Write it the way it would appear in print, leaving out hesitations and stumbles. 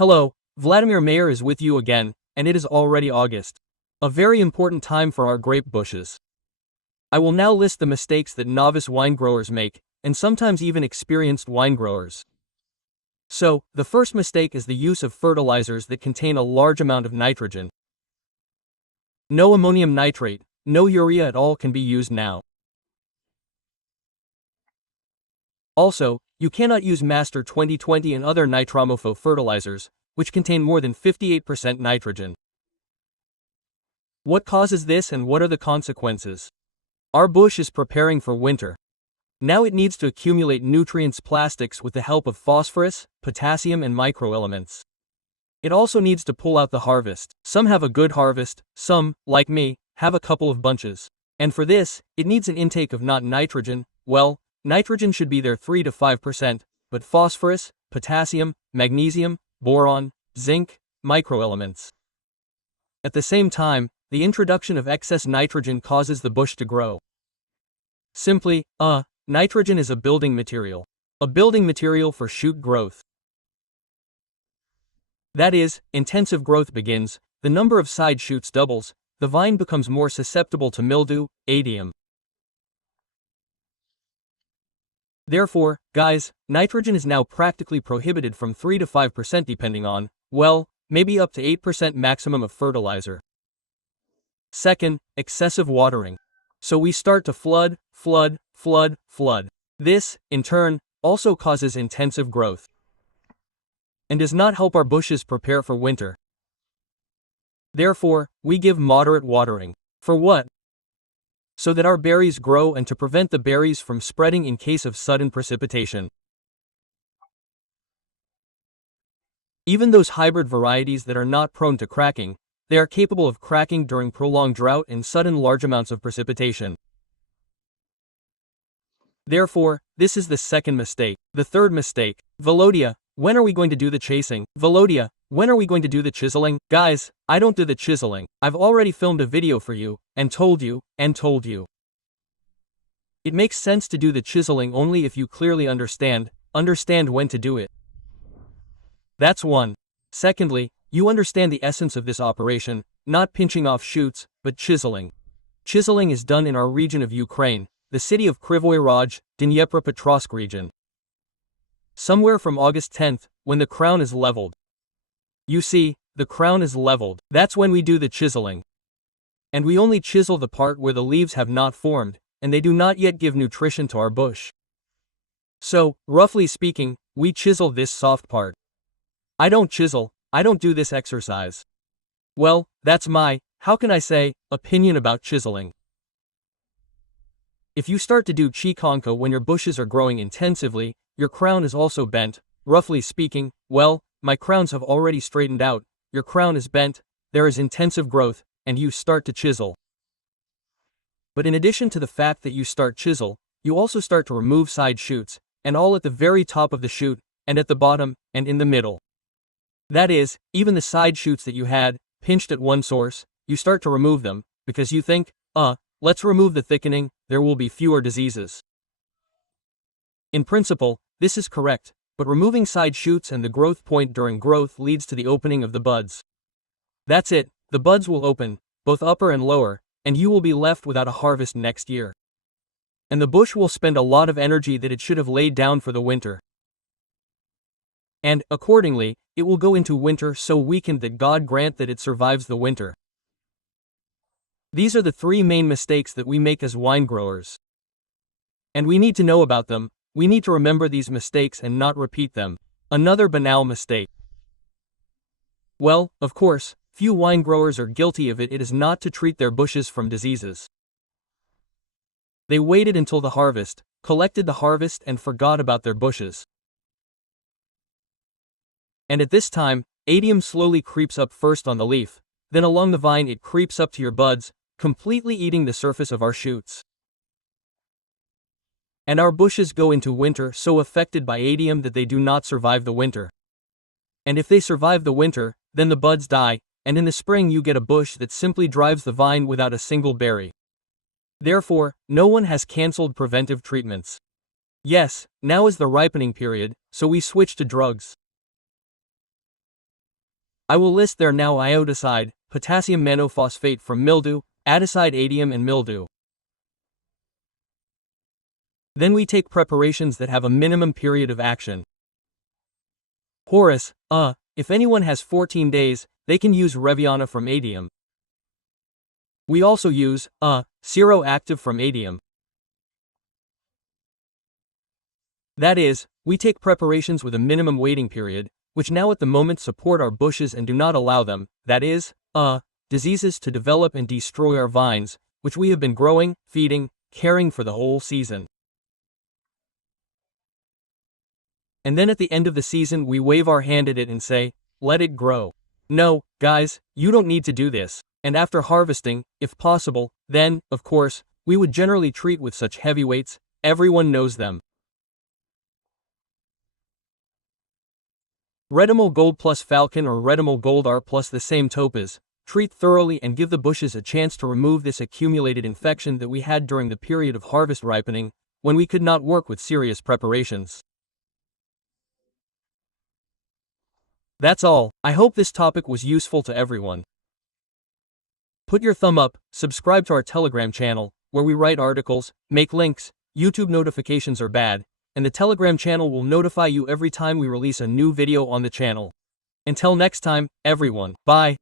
Hello, Vladimir Mayer is with you again, and it is already August. A very important time for our grape bushes. I will now list the mistakes that novice wine growers make, and sometimes even experienced wine growers. So, the first mistake is the use of fertilizers that contain a large amount of nitrogen. No ammonium nitrate, no urea at all can be used now. Also, you cannot use Master 2020 and other nitromorpho fertilizers, which contain more than 58% nitrogen. What causes this and what are the consequences? Our bush is preparing for winter. Now it needs to accumulate nutrients plastics with the help of phosphorus, potassium and microelements. It also needs to pull out the harvest. Some have a good harvest, some, like me, have a couple of bunches. And for this, it needs an intake of not nitrogen, well, nitrogen should be there 3 to 5%, but phosphorus, potassium, magnesium, boron, zinc, microelements. At the same time, the introduction of excess nitrogen causes the bush to grow. Simply, nitrogen is a building material. A building material for shoot growth. That is, intensive growth begins, the number of side shoots doubles, the vine becomes more susceptible to mildew, adium. Therefore, guys, nitrogen is now practically prohibited from 3 to 5% depending on, well, maybe up to 8% maximum of fertilizer. Second, excessive watering. So we start to flood. This, in turn, also causes intensive growth and does not help our bushes prepare for winter. Therefore, we give moderate watering. For what? So that our berries grow and to prevent the berries from spreading in case of sudden precipitation. Even those hybrid varieties that are not prone to cracking, they are capable of cracking during prolonged drought and sudden large amounts of precipitation. Therefore, this is the second mistake. The third mistake. Velodia, when are we going to do the chasing? Velodia, when are we going to do the chiseling? Guys, I don't do the chiseling. I've already filmed a video for you, and told you. It makes sense to do the chiseling only if you clearly understand when to do it. That's one. Secondly, you understand the essence of this operation, not pinching off shoots, but chiseling. Chiseling is done in our region of Ukraine, the city of Krivoy Rog, Dnipropetrovsk region. Somewhere from August 10th, when the crown is leveled. You see, the crown is leveled. That's when we do the chiseling. And we only chisel the part where the leaves have not formed, and they do not yet give nutrition to our bush. So, roughly speaking, we chisel this soft part. I don't chisel, I don't do this exercise. Well, that's my, how can I say, opinion about chiseling. If you start to do chikonka when your bushes are growing intensively, your crown is also bent, roughly speaking, well, my crowns have already straightened out, your crown is bent, there is intensive growth, and you start to chisel. But in addition to the fact that you start chisel, you also start to remove side shoots, and all at the very top of the shoot, and at the bottom, and in the middle. That is, even the side shoots that you had, pinched at one source, you start to remove them, because you think, let's remove the thickening, there will be fewer diseases. In principle, this is correct, but removing side shoots and the growth point during growth leads to the opening of the buds. That's it, the buds will open, both upper and lower, and you will be left without a harvest next year. And the bush will spend a lot of energy that it should have laid down for the winter. And, accordingly, it will go into winter so weakened that God grant that it survives the winter. These are the three main mistakes that we make as wine growers. And we need to know about them, we need to remember these mistakes and not repeat them. Another banal mistake. Well, of course, few wine growers are guilty of it. It is not to treat their bushes from diseases. They waited until the harvest, collected the harvest and forgot about their bushes. And at this time, adium slowly creeps up first on the leaf, then along the vine it creeps up to your buds, completely eating the surface of our shoots. And our bushes go into winter so affected by adium that they do not survive the winter. And if they survive the winter, then the buds die, and in the spring you get a bush that simply drives the vine without a single berry. Therefore, no one has cancelled preventive treatments. Yes, now is the ripening period, so we switch to drugs. I will list there now: iodicide, potassium monophosphate from mildew, adicide adium and mildew. Then we take preparations that have a minimum period of action. Horace, if anyone has 14 days, they can use Reviana from adium. We also use, seroactive from adium. That is, we take preparations with a minimum waiting period, which now at the moment support our bushes and do not allow them, that is, diseases to develop and destroy our vines, which we have been growing, feeding, caring for the whole season. And then at the end of the season we wave our hand at it and say, let it grow. No, guys, you don't need to do this. And after harvesting, if possible, then, of course, we would generally treat with such heavyweights, everyone knows them. Redimel Gold plus Falcon or Redimel Gold R plus the same topaz. Treat thoroughly and give the bushes a chance to remove this accumulated infection that we had during the period of harvest ripening, when we could not work with serious preparations. That's all. I hope this topic was useful to everyone. Put your thumb up, subscribe to our Telegram channel, where we write articles, make links, YouTube notifications are bad, and the Telegram channel will notify you every time we release a new video on the channel. Until next time, everyone, bye.